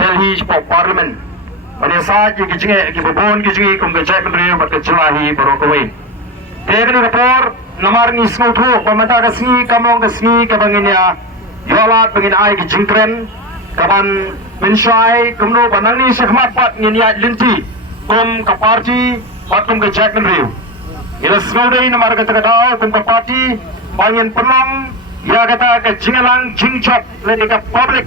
Delhi Sport Parliament. Pada saat yang kita kebun kita kumpulan menteri berkecelahi berokoi. Teknik rapor nomor ni semua tu pemerintah kesini kamong kesini kebanginnya jualat bangin ai kejengkren kaban mensyai kumno banang ni sekhmat pat nginya linti kum kaparti pat kum kejak menteri. Ila semua ini nomor kata-kata kum kaparti bangin pelang ya kata kejingalang jingcot lebih ke public